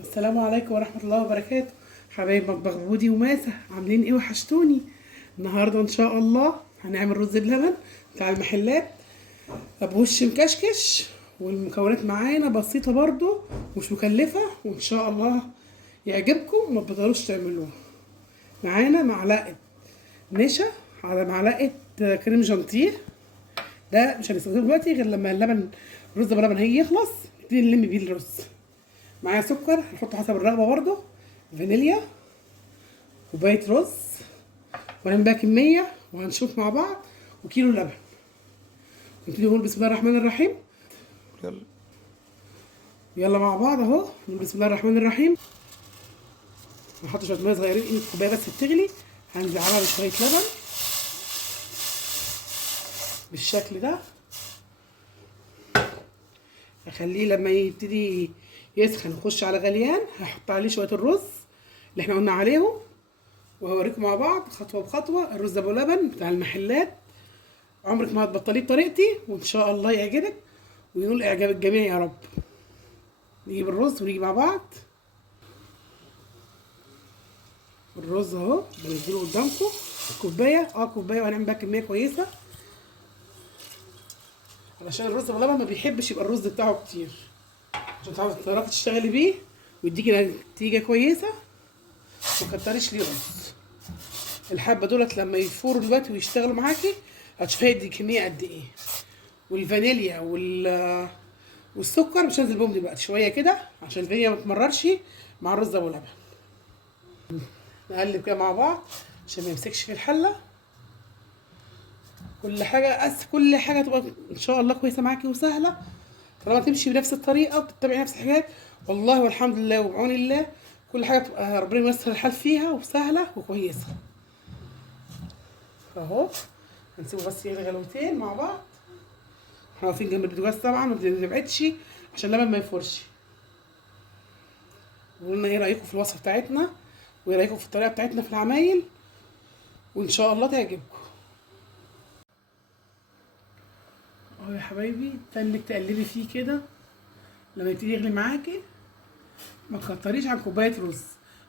السلام عليكم ورحمة الله وبركاته. حبايب مطبخ بودي وماسة، عاملين ايه؟ وحشتوني. النهاردة ان شاء الله هنعمل رز بلبن بتاع المحلات بوش مكشكش، والمكونات معانا بسيطة برضو مش مكلفة، وان شاء الله يعجبكم وما تبطلوش تعملوه. معانا معلقة نشا على معلقة كريم جانتيه. ده مش هنستخدمه دلوقتي غير لما اللبن، الرز بلبن هيجي يخلص نبتدي نلم بيه الرز. معايا سكر هنحطه حسب الرغبه برضو، فانيليا، كوبايه رز، وهنعمل بقى كميه وهنشوف مع بعض، وكيلو لبن. نبتدي نقول بسم الله الرحمن الرحيم. يلا. يلا مع بعض اهو، نقول بسم الله الرحمن الرحيم. هنحط شويه ميه صغيرين، قيمه كوبايه بس بتغلي، هنزل عليها بشويه لبن بالشكل ده. اخليه لما يبتدي يسخن يخش على غليان، هحط عليه شويه الرز اللي احنا قلنا عليهم، وهوريكم مع بعض خطوه بخطوه الرز ابو لبن بتاع المحلات. عمرك ما هتبطليه بطريقتي، وان شاء الله يعجبك وينول اعجاب الجميع يا رب. نجيب الرز ونيجي مع بعض. الرز اهو بنزله قدامكم كوبايه كوبايه، وهنعمل بقى كميه كويسه علشان الرز باللبن ما بيحبش يبقى الرز بتاعه كتير، عشان تعرفي تشتغلي بيه ويديكي نتيجه كويسه. ما كتريش ليه رز. الحبه دولت لما يفوروا دلوقتي ويشتغلوا معاكي هتشوفي دي كميه قد ايه. والفانيليا والسكر مش هنزل بهم دلوقتي، شويه كده عشان الفانيليا ما تمررش مع الرز ابو لبن. نقلب كده مع بعض عشان ما يمسكش في الحله. كل حاجه تبقى ان شاء الله كويسه معاكي وسهله، طالما تمشي بنفس الطريقه وتتبعي نفس الحاجات. والله والحمد لله وبعون الله كل حاجه بتبقى ربنا ييسر الحال فيها وسهله وكويسه. اهو هنسيبه بس يغلي غلوتين مع بعض. احنا واقفين جنب البوتاجاز طبعا، ما تبعدش عشان اللبن ما يفورش. وقولنا ايه رايكم في الوصفه بتاعتنا، وايه رايكم في الطريقه بتاعتنا في العمايل، وان شاء الله تعجبكم. اهو يا حبايبي، تنك تقلبي فيه كده لما يبتدي يغلي معاكي. ما تكتريش عن كوبايه رز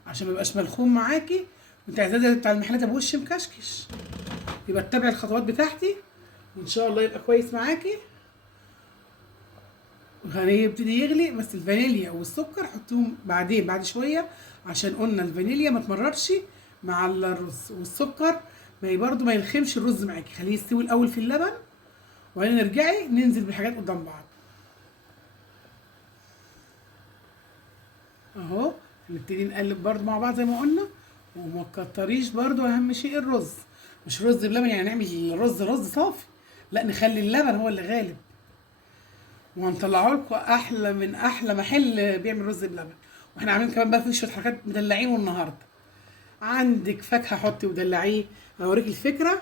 عشان ما يبقاش ملخوم معاكي وانت عايزاه بتاع المحلات ابو وش مكشكش. يبقى اتبعي الخطوات بتاعتي وان شاء الله يبقى كويس معاكي. وهيبتدي يغلي، بس الفانيليا والسكر حطيهم بعدين بعد شويه، عشان قلنا الفانيليا ما تمررش مع الرز، والسكر ما يلخمش الرز معاكي. خليه يستوي الاول في اللبن، وبعدين نرجعي ننزل بالحاجات قدام بعض. اهو نبتدي نقلب برضو مع بعض زي ما قلنا، وما تكتريش برضو. اهم شيء الرز، مش رز بلبن يعني نعمل رز صافي، لا، نخلي اللبن هو اللي غالب. وهنطلعه لكم احلى من احلى محل بيعمل رز بلبن. واحنا عاملين كمان بقى في شويه حركات مدلعين النهارده. عندك فاكهه حطي ودلعيه، هوريك الفكره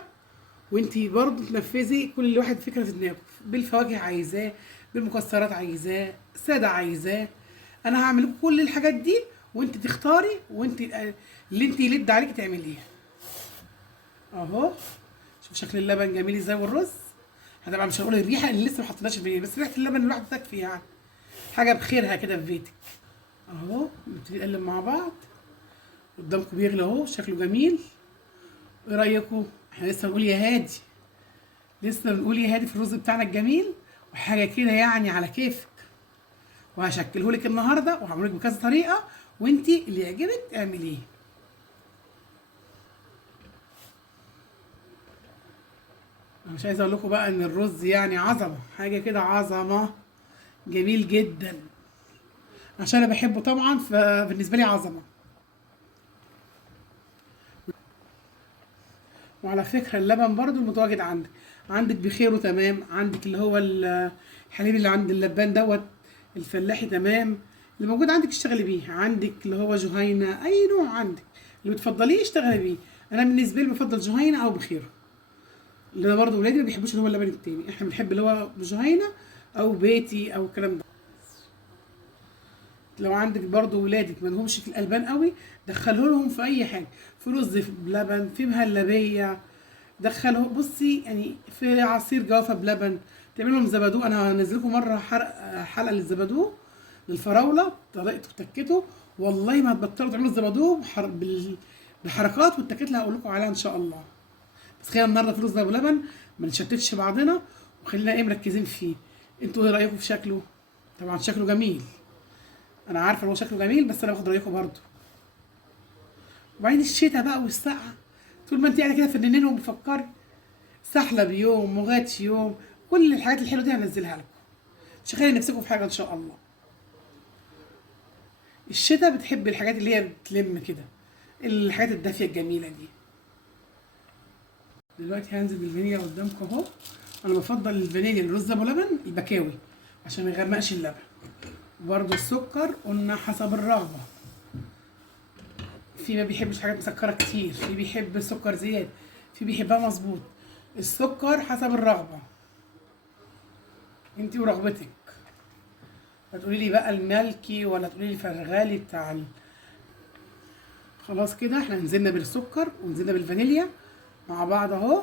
وانتي برضو تنفذي كل واحد فكره في دماغه. بالفواكه عايزاه، بالمكسرات عايزاه، ساده عايزاه. انا هعمل لكم كل الحاجات دي وانت تختاري، وانت اللي انت يلد عليكي تعمليها. اهو شوف شكل اللبن جميل ازاي والرز. احنا طبعا مش هنقول الريحه اللي لسه ما حطيناش الفانيليا، بس ريحه اللبن الواحد تكفي يعني، حاجه بخيرها كده في بيتك. اهو نبتدي نقلب مع بعض. قدامكم بيغلي اهو، شكله جميل. ايه رايكم؟ احنا لسه بنقول يا هادي، لسه بنقول يا هادي في الرز بتاعنا الجميل، وحاجه كده يعني على كيفك. وهشكله لك النهارده وهعمله لك بكذا طريقه، وانتي اللي يعجبك اعمليه. انا مش عايزه اقول لكم بقى ان الرز يعني عظمه، حاجه كده عظمه، جميل جدا، عشان انا بحبه طبعا فبالنسبه لي عظمه. وعلى فكره اللبن برضو المتواجد عندك بخيره تمام، عندك اللي هو الحليب اللي عند اللبان دوت الفلاحي تمام، اللي موجود عندك اشتغلي بيه. عندك اللي هو جهينه، اي نوع عندك اللي بتفضليه اشتغلي بيه. انا بالنسبه لي بفضل جهينه او بخيره، اللي انا برضو ولادي ما بيحبوش اللي هو اللبن التاني، احنا بنحب اللي هو جهينه او بيتي او الكلام ده. لو عندك برضو ولادك ما لهمش في الالبان قوي، دخله لهم في اي حاجه، في رز في بلبن، في مهلبيه، دخله بصي يعني في عصير جوافه بلبن، تعمل لهم زبادو. انا هنزل لكم مره حلقه للزبادو للفراوله طريقته وتكته، والله ما هتبطلوا تعملوا الزبادو بالحركات والتكات اللي هقول لكم عليها ان شاء الله. بس خلينا النهارده في رز ابو لبن، ما نشتتش بعضنا وخلينا ايه مركزين فيه. انتوا ايه رايكم في شكله؟ طبعا شكله جميل، انا عارفه ان هو شكله جميل، بس انا باخد رايكم برضه. وبعدين الشتاء بقى والسقعه، طول ما انت قاعده كده فنانين وبتفكري، سحله بيوم وغات يوم، كل الحاجات الحلوه دي هنزلها لكم. شغلي نفسكم في حاجه ان شاء الله. الشتاء بتحب الحاجات اللي هي بتلم كده، الحاجات الدافيه الجميله دي. دلوقتي هنزل بالفانيليا قدامكم اهو. انا بفضل الفانيليا الرز ابو لبن البكاوي عشان ما يغمقش اللبن. وبرده السكر قلنا حسب الرغبه، في ما بيحبش حاجات مسكره كتير، في بيحب السكر زياده، في بيحبها مظبوط. السكر حسب الرغبه انتي ورغبتك. هتقولي لي بقى الملكي ولا تقولي لي فرغالي بتاع خلاص كده احنا نزلنا بالسكر ونزلنا بالفانيليا مع بعض اهو.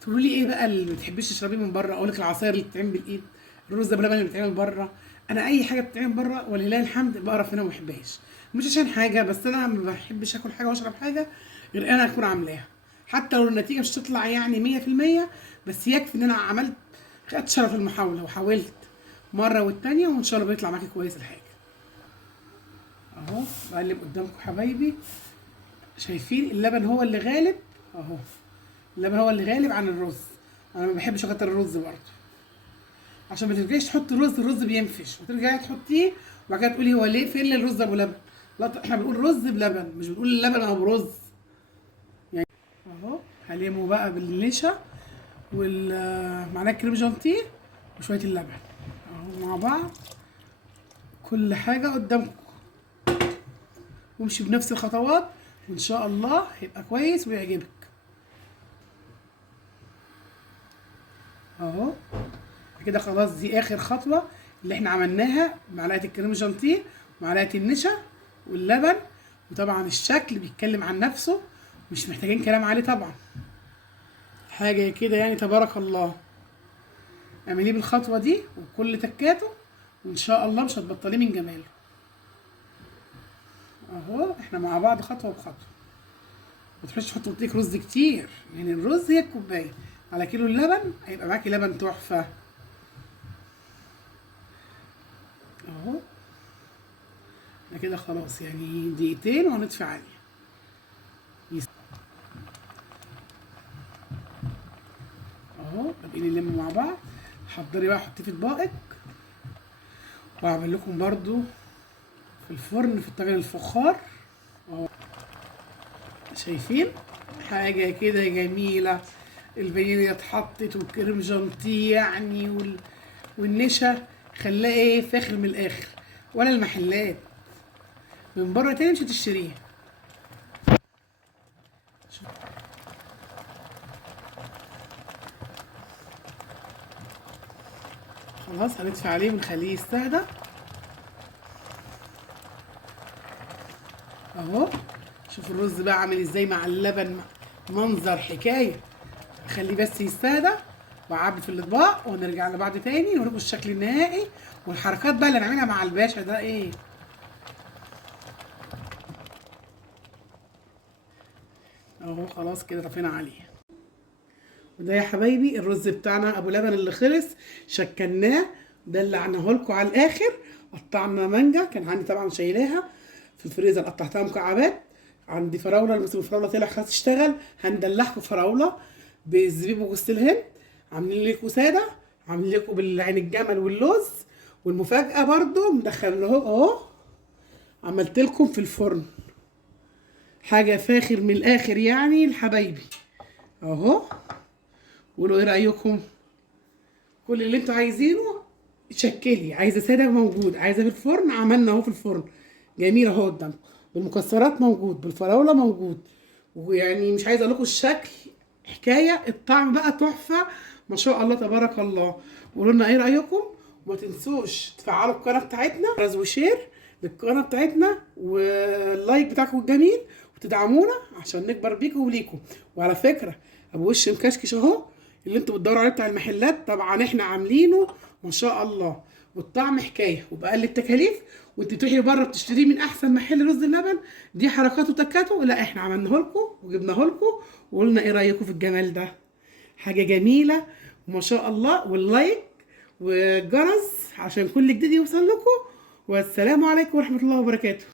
تقولوا لي ايه بقى اللي ما بتحبيش تشربيه من بره؟ اقول لك العصاير اللي بتتعمل بالايد، الرز بلبن اللي بيتعمل بره. انا اي حاجه بتتعمل بره ولله الحمد بقرف منها وما بحبهاش، مش عشان حاجه، بس انا ما بحبش اكل حاجه واشرب حاجه غير انا اكون عاملاها، حتى لو النتيجه مش تطلع يعني 100%، بس يكفي ان انا عملت، خدت شرف المحاوله وحاولت مره والتانيه، وان شاء الله بيطلع معاكي كويس الحاجه. اهو بقلب قدامكم حبايبي، شايفين اللبن هو اللي غالب اهو، اللبن هو اللي غالب عن الرز. انا ما بحبش اكتر الرز برضه، عشان ما ترجعيش تحطي الرز بينفش وترجعي تحطيه وبعد كده تقولي هو ليه فين الرز ابو لبن. لا احنا بنقول رز بلبن، مش بنقول اللبن ابو رز يعني. اهو هلمه بقى بالنشا معلقه كريم جانتيه وشويه اللبن اهو مع بعض، كل حاجه قدامكم، وامشي بنفس الخطوات وان شاء الله هيبقى كويس ويعجبك. اهو كده خلاص، دي اخر خطوه اللي احنا عملناها، معلقه الكريم جانتيه ومعلقه النشا واللبن، وطبعا الشكل بيتكلم عن نفسه، مش محتاجين كلام عليه طبعا، حاجه كده يعني تبارك الله. اعمليه بالخطوه دي وكل تكاته وان شاء الله مش هتبطليه من جماله. اهو احنا مع بعض خطوه بخطوه، ما تروحيش تحطي بطيخ رز كتير، يعني الرز هي الكوبايه على كيلو اللبن هيبقى معاكي لبن تحفه. اهو احنا كده خلاص يعني دقيقتين وهنطفي عليه. اهو بقينا نلم مع بعض. حضري بقى حطيه في اطباقك، واعمل لكم برضو في الفرن في الطاجن الفخار اهو. شايفين حاجه كده جميله، الفانيليا اتحطت والكريم جانتيه يعني والنشا خلاه ايه فاخر من الاخر، ولا المحلات من بره تاني مش هتشتريه. خلاص هندفع عليه ونخليه يستهدى اهو. شوف الرز بقى عامل ازاي مع اللبن، منظر حكايه. خليه بس يستهدى وعبي في الاطباق ونرجع لبعض تاني ونوريكم الشكل النهائي والحركات بقى اللي هنعملها مع الباشا ده ايه. اهو خلاص كده طفينا عليه. وده يا حبايبي الرز بتاعنا ابو لبن اللي خلص، شكلناه دلعناه لكم على الاخر. قطعنا مانجا، كان عندي طبعا شايلاها في الفريزر، قطعتها مكعبات. عندي فراوله، الموسم الفراوله طلع خلاص اشتغل، هندلعكم فراوله بالزبيب وجوز الهند. عاملين لكم ساده، عاملين لكم بالعين الجمل واللوز، والمفاجاه برضو مدخلناه اهو، عملت لكم في الفرن حاجه فاخر من الاخر يعني لحبايبي اهو. قولوا ايه رايكم؟ كل اللي انتوا عايزينه شكلي، عايزه ساده موجود، عايزه في الفرن عملنا اهو في الفرن جميل اهو قدامكم، بالمكسرات موجود، بالفراوله موجود، ويعني مش عايزه اقول لكم الشكل حكايه، الطعم بقى تحفه ما شاء الله تبارك الله. قولوا لنا ايه رايكم، وما تنسوش تفعلوا القناه بتاعتنا وشير للقناه بتاعتنا واللايك بتاعكم الجميل، وتدعمونا عشان نكبر بيكم وليكم. وعلى فكره ابو وش مكشكش اهو اللي انتوا بتدوروا عليه بتاع المحلات، طبعا احنا عاملينه ما شاء الله، والطعم حكايه، وبأقل التكاليف، وانت تروحي بره بتشتريه من احسن محل رز اللبن. دي حركات وتكاته. لا احنا عملناه لكم وجبناه لكم وقلنا ايه رايكم في الجمال ده؟ حاجه جميله وما شاء الله. واللايك والجرس عشان كل جديد يوصل لكم. والسلام عليكم ورحمه الله وبركاته.